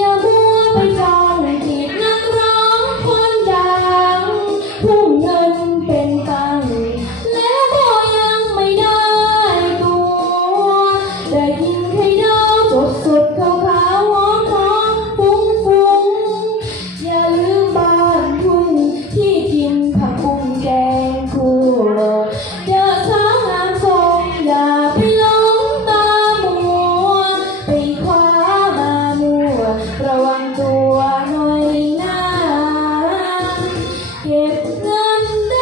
อย่ามัวไปจองจีบนักร้องคนดังทุ่มเงินเป็นตังแล้วก็ยังไม่ได้ตัวได้ยินใครดาจดสุด Nanda